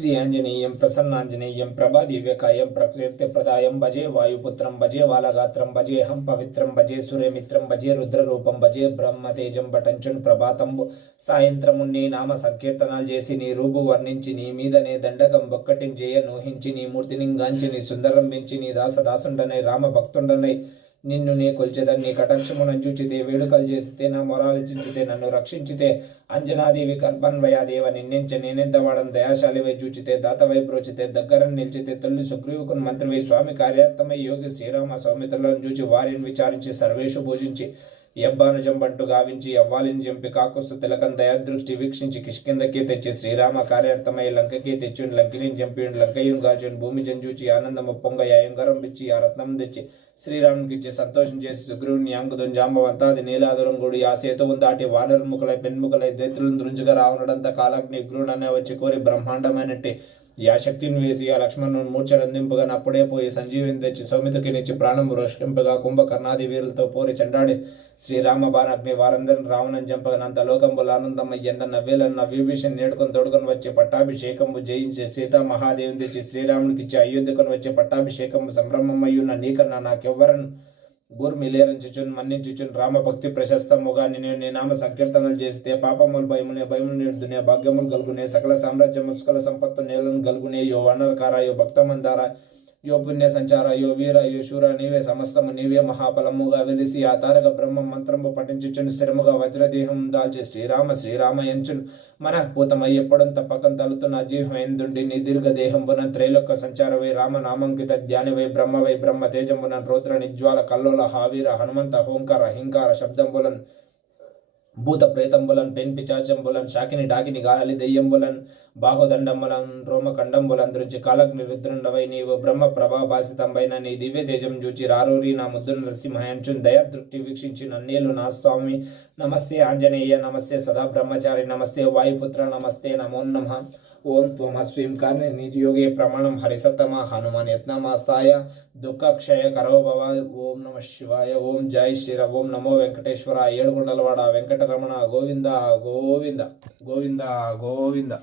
श्री आंजनेयं प्रसन्नांजनेयं प्रभादिव्यकायं प्रकृतिप्रदायं भजे वायुपुत्रं भजे वालगात्रं भजेऽहं पवित्रं भजे सूर्यमित्रं भजे रुद्ररूपं भजे ब्रह्मतेजं పఠంచున్ ప్రభాతంబు సాయంత్రము నీ నామ సంకీర్తనాలు చేసి నీ రూపు వర్ణించి నీ మీదనే దండకం ఒక్కటించేయ నూహించి నీ మూర్తిని గాంచి నీ సుందరం పెంచి నీ దాసదాసుండనై రామ భక్తుండనై నిన్ను నే కొల్చెదన్ నీ కటాక్షమును చూచితే వేడుకలు చేసితే నా మొరాలిచించితే నన్ను రక్షించితే అంజనాదేవి కల్పన్వయాదేవ నిన్నెంచ నేనెంత వాడని దయాశాలివై చూచితే దాతవై బ్రోచితే దగ్గర నిలిచితే తొలి సుగ్రీవుకుని మంత్రివై స్వామి కార్యార్థమై యోగి శ్రీరామ సౌమితులను చూచి వారిని విచారించి సర్వేషు పూజించి యబ్బానుజం బంటు గావించి యవ్వాలిని జంపి కాకుస్తు తిలకం దయాదృష్టి వీక్షించి కిష్కిందకే తెచ్చి శ్రీరామ కార్యార్థమై లంకకే తెచ్చుని లంకిని జంపియుని లంకయ్యను గాల్చుని భూమి జంజూచి ఆనందము పొంగ యాయంగరం పిచ్చి ఆ రత్నం తెచ్చి శ్రీరామునికి ఇచ్చి సంతోషం చేసి సుగ్రీవుని యాంకుదం జాంబవంతాది నీలాదులం గుడి ఆ సేతువును దాటి వానరుముఖలై పెన్ముఖలై దైత్రులను దృంజుగా రావణుడంతా కాలాగ్ని విగ్రహుడనే వచ్చి కోరి బ్రహ్మాండమైనట్టి ఆ శక్తిని వేసి ఆ లక్ష్మణుని మూర్ఛనందింపగా అప్పుడే పోయి సంజీవిని తెచ్చి సౌమిత్రుకినిచ్చి ప్రాణం రోషింపగా కుంభకర్ణాది వీరులతో పోరి చండాడి శ్రీరామ బాణాగ్ని వారందరిని రావణం చంపగనంత లోకంబుల ఆనందమయ్యండ నవ్వేలన్న విభీషణ్ నేడుకొని తోడుకొని వచ్చి పట్టాభిషేకంబు జయించి సీతా మహాదేవిని తెచ్చి శ్రీరామునికి ఇచ్చి అయోధ్యకొని వచ్చి పట్టాభిషేకంబు సంభ్రమమయ్యున్న నీకన్నా నాకెవ్వరను భూర్మిలేరంచుచున్ మన్నించుచున్ రామభక్తి ప్రశస్తముగా నేను నీ నామ సంకీర్తనలు చేస్తే పాపములు భయములు నేర్దునే భాగ్యములు గలుగునే సకల సామ్రాజ్యములు సకల సంపత్తు నేలను గలుగునే యో వనరకార యో భక్తమందార యో పుణ్య సంచార యో వీర యో శూర నీవే సమస్తము నీవే మహాఫలముగా వెలిసి ఆ తారక బ్రహ్మ మంత్రము పఠించుచుని స్థిరముగా వజ్రదేహం దాల్చి శ్రీరామ ఎంచున్ మనఃపూతమై ఎప్పుడం తప్పకం తలుతున్న అజీవమైందుండి నీ దీర్ఘదేహంబున త్రైలోక సంచారవై రామనామంకిత ధ్యానివై బ్రహ్మవై బ్రహ్మ తేజంబున రౌద్ర నిజ్వాల కల్లోల హావీర హనుమంత హోంకార హింకార శబ్దంబులన్ భూత ప్రేతంబులన్ పెన్ పిచాచంబులన్ శాకిని డాకిని గాలి దెయ్యంబులన్ బాహుదండంబులన్ రోమకండంబులన్ దృంచి కాలగ్ని రుద్రుండవై నీవు బ్రహ్మ ప్రభా భాసితంబైన నీ దివ్య తేజం చూచి రారూరి నా ముద్దును నరసింహయంచున్ దయాదృష్టి వీక్షించి నన్నేలు నా స్వామి నమస్తే ఆంజనేయ నమస్తే సదా బ్రహ్మచారి నమస్తే వాయుపుత్ర నమస్తే నమో నమః ఓం త్వమస్వీం కార్య నియోగే ప్రమాణం హరిసత్తమ హనుమాన్ యత్నమాస్తాయ దుఃఖక్షయ కరో భవ ఓం నమ శివాయ ఓం జై శ్రీరామ్ ఓం నమో వెంకటేశ్వర ఏడుకొండలవాడ వెంకటరమణ గోవింద గోవింద గోవింద గోవింద